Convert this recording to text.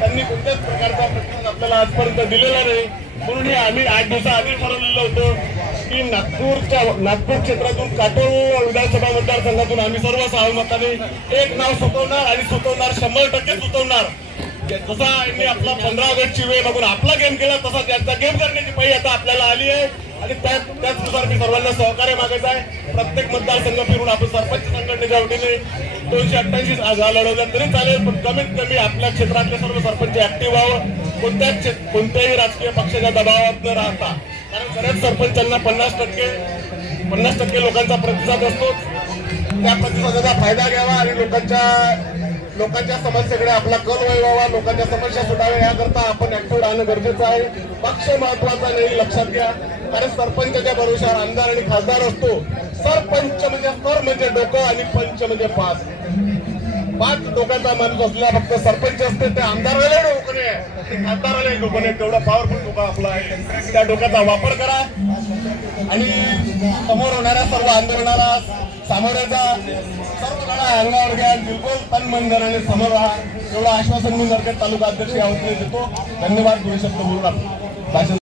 त्यांनी कोणत्याच प्रकारचा प्रतिसाद आपल्याला आजपर्यंत दिलेला नाही। म्हणून आम्ही 8 दिवसाआधी ठरवलेलं होतं की नागपूर क्षेत्रातून काटोल विधानसभा मतदारसंघातून आम्ही सर्व सहमताने एक नाव सुचवणार आणि सुचवणार 100% सुचवणार। जसा यांनी आपला 15 ऑगस्टची वेळ बघून आपला गेम केला तसा त्यांचा गेम करण्याची पायी आता आपल्याला आली आहे आणि त्याचनुसार मी सर्वांना सहकार्य मागायचं आहे। प्रत्येक मतदारसंघ फिरून आपण सरपंच संघटनेच्या वतीने 288 जागा लढवल्या तरी चालेल, पण कमीत कमी आपल्या क्षेत्रातले सर्व सरपंच ऍक्टिव्ह व्हावं, कोणत्याही राजकीय पक्षाच्या दबावात न राहता। कारण खऱ्याच सरपंचांना 50% लोकांचा प्रतिसाद असतो, त्या प्रतिसादाचा फायदा घ्यावा आणि लोकांच्या समस्येकडे आपला कल वळवावा, लोकांच्या समस्या सुटाव्या याकरता आपण ऍक्टिव्ह राहणं गरजेचं आहे। पक्ष महत्वाचा नाही लक्षात घ्या, कारण सरपंचाच्या भरोशावर आमदार आणि खासदार असतो। सरपंच म्हणजे सर म्हणजे डोकं आणि पंच म्हणजे पाच डोक्याचा माणूस असला फक्त सरपंच असते, ते आमदाराला डोकं नाही, ते खासदाराला डोकं नाही, तेवढा पॉवरफुल डोका आपला आहे। त्या डोक्याचा वापर करा आणि समोर होणाऱ्या सर्व आंदोलनाला सामोरे जा, सर्व लढा अंगावर घ्या, बिलकुल तन मन धनाने समोर राहा, एवढं आश्वासन मी नरखेड तालुका अध्यक्ष या वतीने देतो। धन्यवाद। 2 शब्द बोलून